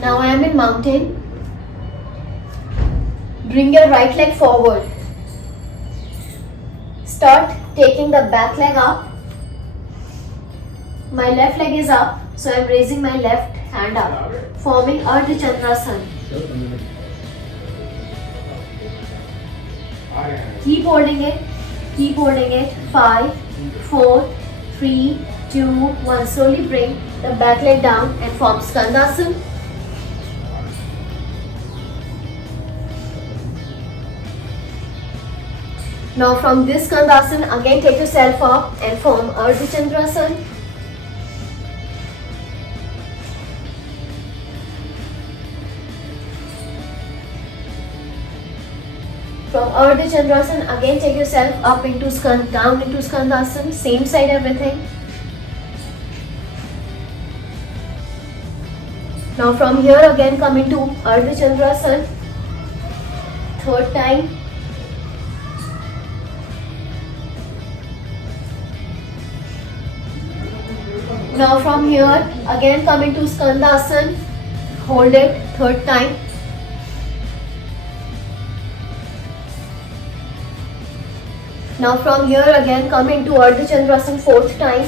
Now I am in mountain. Bring your right leg forward. Start taking the back leg up. My left leg is up, so I am raising my left hand up, forming Ardha Chandrasana. Keep holding it. Keep holding it. 5, 4, 3, 2, 1. Slowly bring the back leg down and form Skandasana. Now from this Skandasana, again take yourself up and form Ardha Chandrasana. From Ardha Chandrasana, again take yourself up into down into Skandasana, same side everything. Now from here again come into Ardha Chandrasana, third time. Now from here again come into Skandasana, hold it, third time. Now from here again come into Ardha Chandrasana, fourth time.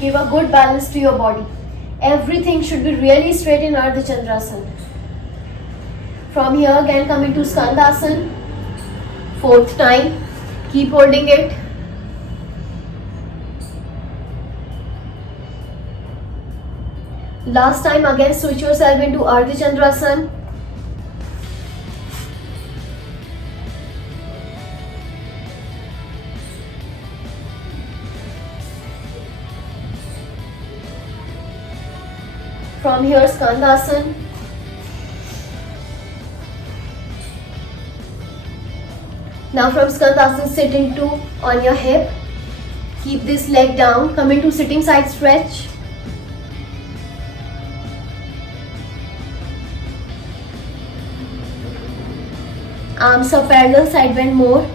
Give a good balance to your body. Everything should be really straight in Ardha Chandrasana. From here again come into Skandasana, fourth time. Keep holding it. Last time again switch yourself into Ardha Chandrasana. From here Skandasana. Now from Skandasana sit into on your hip. Keep this leg down. Come into sitting side stretch. Arms are parallel, side bend more.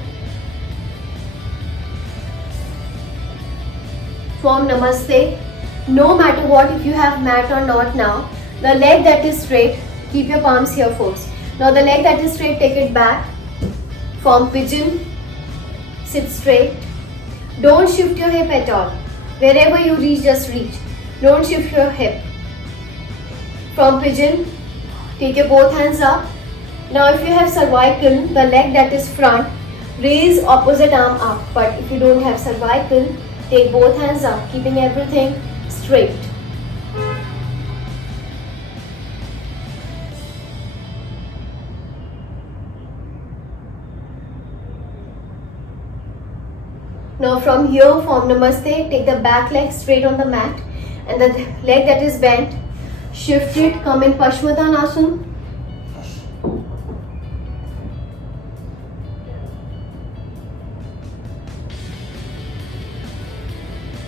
Form Namaste. No matter what, if you have mat or not now, the leg that is straight, keep your palms here first. Now the leg that is straight, take it back. Form pigeon. Sit straight. Don't shift your hip at all. Wherever you reach, just reach. Don't shift your hip. From pigeon, take your both hands up. Now if you have cervical, the leg that is front, raise opposite arm up. But if you don't have cervical, take both hands up, keeping everything straight. Now from here form Namaste, take the back leg straight on the mat and the leg that is bent, shift it, come in Paschimottanasana.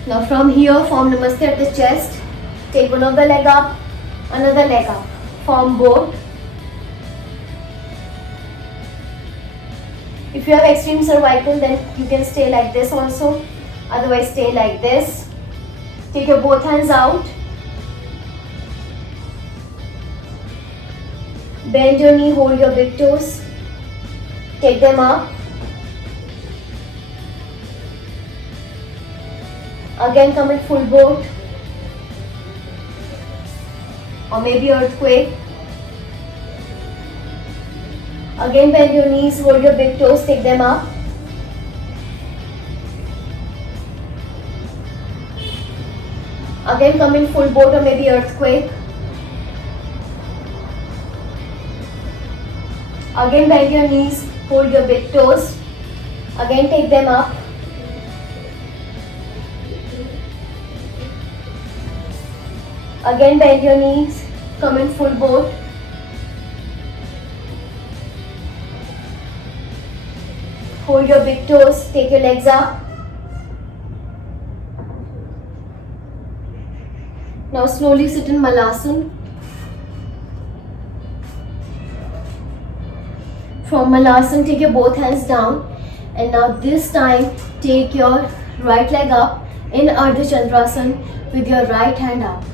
Now from here form Namaste at the chest, take one of the leg up, another leg up, form both. If you have extreme cervical, then you can stay like this also, otherwise stay like this. Take your both hands out. Bend your knee, hold your big toes. Take them up. Again come in full boat or maybe earthquake. Again bend your knees, hold your big toes, take them up. Again come in full boat or maybe earthquake. Again bend your knees, hold your big toes. Again take them up. Again bend your knees, come in full boat. Hold your big toes, take your legs up. Now slowly sit in Malasana. From Malasana, take your both hands down and now this time take your right leg up in Ardha Chandrasana with your right hand up.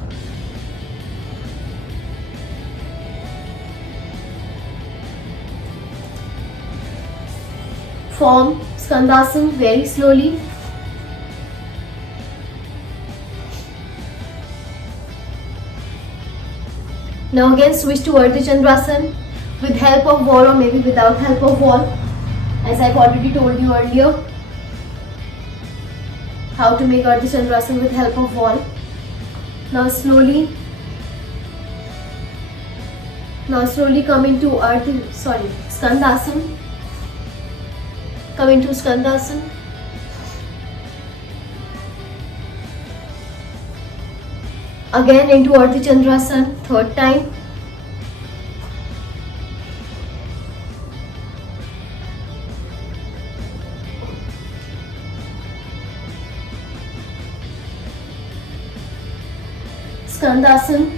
Form Skandasana very slowly. Now again switch to Ardha Chandrasana with help of wall or maybe without help of wall, as I've already told you earlier how to make Ardha Chandrasana with help of wall. Now slowly come into Skandasana. Come into Skandasana. Again into Ardha Chandrasana, third time. Skandasana.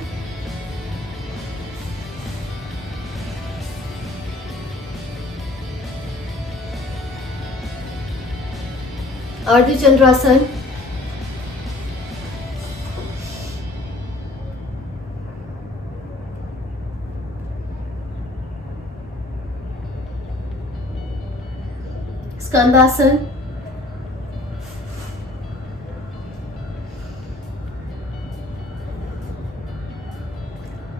Ardha Chandrasana. Skandasana.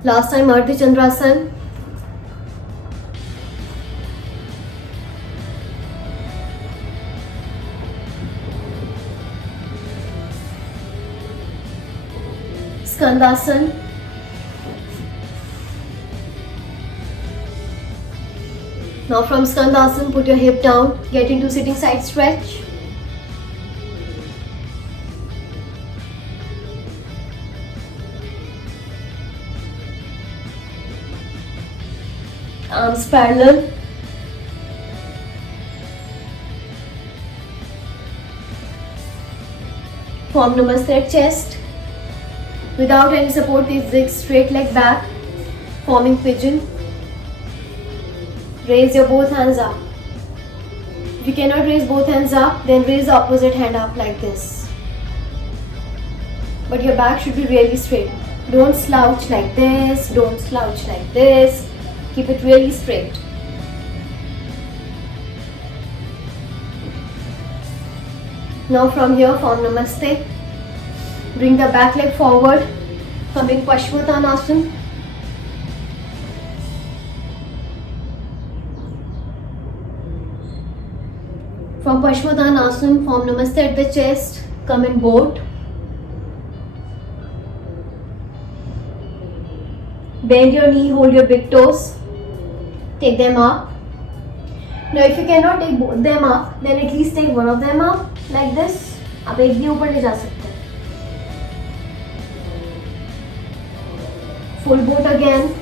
Last time Ardha Chandrasana. Skandasana. Now from Skandasana, put your hip down, get into sitting side stretch. Arms parallel. Form Namaste at chest. Without any support, take straight leg back, forming pigeon. Raise your both hands up. If you cannot raise both hands up, then raise the opposite hand up like this. But your back should be really straight. Don't slouch like this, don't slouch like this. Keep it really straight. Now from here, form Namaste. Bring the back leg forward. Come in Paschimottanasana. From Paschimottanasana, form Namaste at the chest. Come in boat. Bend your knee, hold your big toes. Take them up. Now if you cannot take both them up, then at least take one of them up like this. आप एक भी ऊपर ले जा सकते हैं. Full boat again.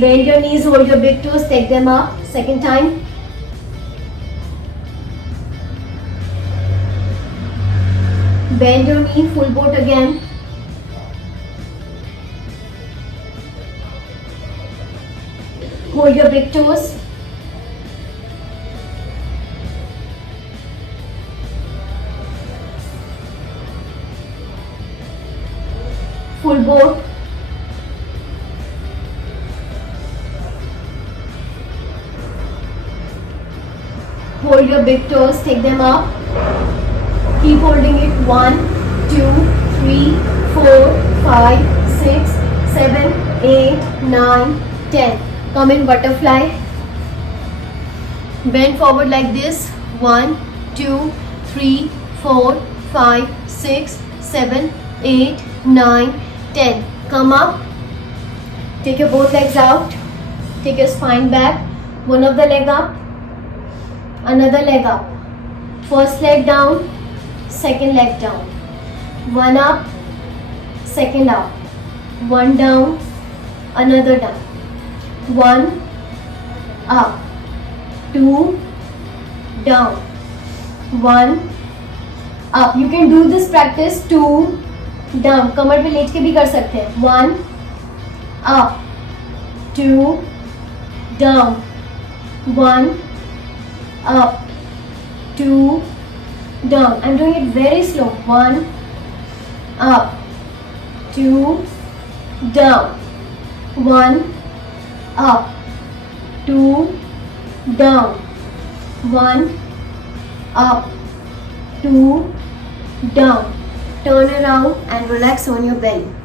Bend your knees, hold your big toes, take them up. Second time. Bend your knee, full boat again. Hold your big toes. Full boat. Hold your big toes, take them up. Keep holding it. 1, 2, 3, 4, 5, 6, 7, 8, 9, 10. Come in butterfly. Bend forward like this. 1, 2, 3, 4, 5, 6, 7, 8, 9, 10. Come up. Take your both legs out. Take your spine back. One of the leg up. Another leg up. First leg down. Second leg down. One up. Second up. One down. Another down. One up. Two down. One up. You can do this practice two down. कमर पे late के भी कर सकते हैं. One up. Two down. One up, 2, down. I'm doing it very slow. 1, up, 2, down. 1, up, 2, down. 1, up, 2, down. Turn around and relax on your belly.